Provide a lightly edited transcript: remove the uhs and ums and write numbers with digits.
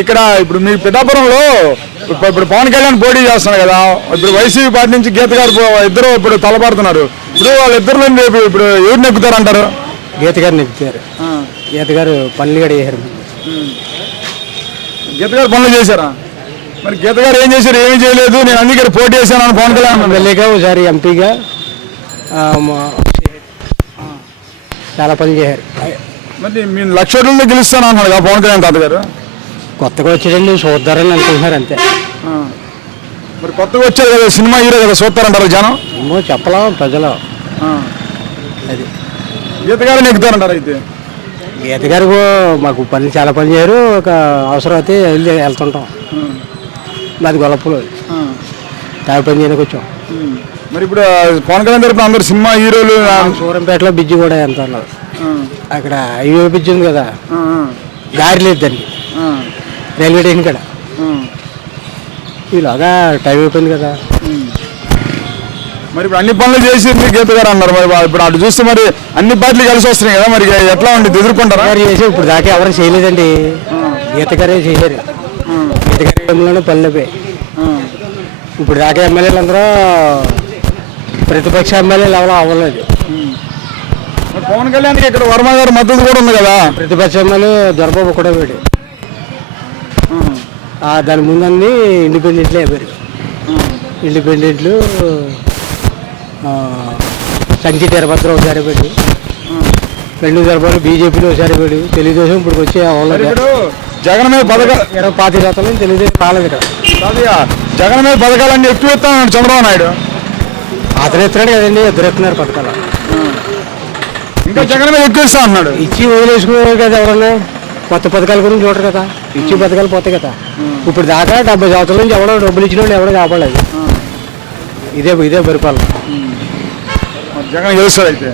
ఇక్కడ ఇప్పుడు మీ పిఠాపురంలో ఇప్పుడు పవన్ కళ్యాణ్ పోటీ చేస్తున్నారు కదా. ఇప్పుడు వైసీపీ పార్టీ నుంచి గీత గారు ఇద్దరు ఇప్పుడు తలపడుతున్నారు. ఇప్పుడు వాళ్ళిద్దరు ఇప్పుడు ఎవరు నెక్కుతారు అంటారు? గీత గారు నెక్కుతారు. గీత గారు పనులు కూడా చేశారు. గీత గారు పనులు చేశారా? మరి గీత గారు ఏం చేశారు? ఏమీ చేయలేదు. నేను అందుకే పోటీ చేశాను అని పవన్ కళ్యాణ్ ఎమ్మెల్యేగా ఒకసారి ఎంపీగా చాలా పనులు చేశారు. మరి మీరు 1,00,000 ఓట్లతో గెలుస్తాను అన్నాడు కదా పవన్ కళ్యాణ్ తాతగారు. కొత్తగా వచ్చాడండి, చూద్దారని అనుకుంటున్నారు అంతే. మరి కొత్తగా వచ్చారు కదా, సినిమా హీరో కదా, చూస్తారంటారు జనం. ఏమో చెప్పలేం ప్రజలు. అది గీత గారు నెక్కుతారంటారు. అయితే గీత గారు మాకు పనులు చాలా పని చేయరు. ఒక అవసరం అయితే వెళ్తుంటాం. మాది గొల్లపులు చాలా పని చేయడానికి వచ్చాం. మరి ఇప్పుడు పవన్ కళ్యాణ్ తరపున అందరు సినిమా హీరోలు సూరంపేటలో బ్రిడ్జి కూడా ఎంత ఉన్నారు. అక్కడ హైవే బ్రిడ్జి ఉంది కదా, దారి లేదు దానికి, రైల్వే స్టేషన్ కాడ. ఇలాగా టైం అయిపోయింది కదా. మరి ఇప్పుడు అన్ని పనులు చేసింది గీత గారు అన్నారు. మరి ఇప్పుడు అటు చూస్తే మరి అన్ని పార్టీలు కలిసి వస్తున్నాయి కదా, మరి ఎట్లా ఉండి ఎదుర్కొంటారా? చేసి ఇప్పుడు దాకా ఎవరు చేయలేదండి. గీత గారే చేశారు. గీత గారి టైంలోనే పనులు అయిపోయాయి. ఇప్పుడు దాకా ఎమ్మెల్యేలు అందరూ ప్రతిపక్ష ఎమ్మెల్యేలు ఎవరో అవ్వలేదు. పవన్ కళ్యాణ్కి ఇక్కడ వర్మ గారు మద్దతు కూడా ఉంది కదా. ప్రతిపక్ష ఎమ్మెల్యే దొరబాబు కూడా వేడు. దాని ముందు అన్ని ఇండిపెండెంట్లే అయిపోయారు. ఇండిపెండెంట్లు సంచి తిరుపతిలో ఒకసారి పెట్టి, రెండు తరపులు బీజేపీలో ఒకసారి పెట్టి, తెలుగుదేశం ఇప్పుడు వచ్చే అవ్వలేదు. జగన్ మీద పథకాలు 25 శాతం తెలుగుదేశం కాలేదు ఇక్కడ. జగన్ మీద పథకాలన్నీ ఎక్కువ ఇస్తాను చంద్రబాబు నాయుడు. అతను ఎత్తున్నాడు కదండి, ఇద్దరు ఎత్తున్నారు పథకాలు. ఇంకా జగన్ మీద ఎక్కువ ఇస్తా అన్నాడు. ఇచ్చి వదిలేసుకున్నారు కదా ఎవరన్నా. కొత్త పథకాల గురించి చూడరు కదా, ఇచ్చి పథకాలు పోతాయి కదా. ఇప్పుడు దాకా 70 సంవత్సరాల నుంచి ఎవడో డబ్బులు ఇచ్చిన వాళ్ళు ఎవడో కాపాడలేదు. ఇదే పరిపాలన. జగన్ గెలుస్తాడు అయితే.